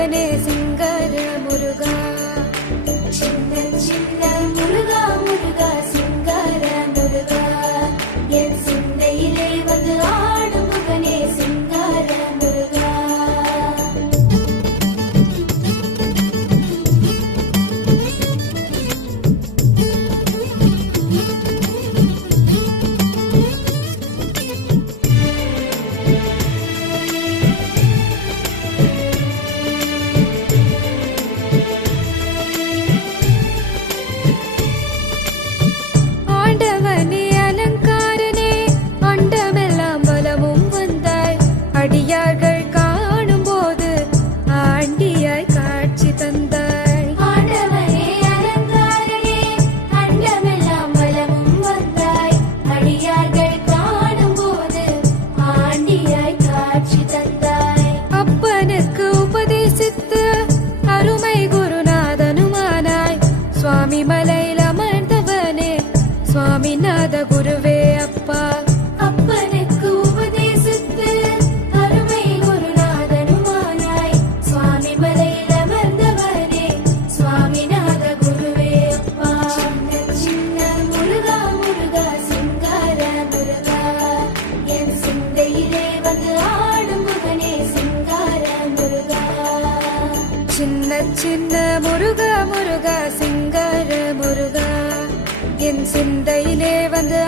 முகனே சிங்கார முருகா. சின்ன சின்ன முருகா முருகா சிங்கார முருகா, என் சிந்தையிலே வந்து ஆடும் முகனே சிங்கார முருகா. ஆண்டவனே அலங்காரனே அண்டமெல்லாம் பலமும் வந்தாய், அடியார்கள் காணும் போது ஆண்டியாய் காட்சி தந்தாய். ஆண்டவனே அலங்காரனே அண்டமெல்லாம் பலமும் வந்தாய், அடியார்கள் காணும் போது ஆண்டியாய் காட்சி தந்தாய். அப்பனுக்கு உபதேசித்து அருமை குருநாதனுமானாய், சுவாமி மலையில் அமர்ந்தவனே சுவாமிநாத குருவே அப்பா. அப்பனுக்கு உபதேசித்து அருமை குருநாதனுமானாய், சுவாமி மலையில் அமர்ந்தவனே சுவாமிநாத குருவே அப்பா. சின்ன சின்ன முருகா முருகா சிங்கார முருகா, என் சிந்தையிலே வந்து ஆடும் முகனே சிங்கார முருகா. சின்ன சின்ன முருகா முருகா சிங்கார முருகா, என் சிந்தையிலே வந்து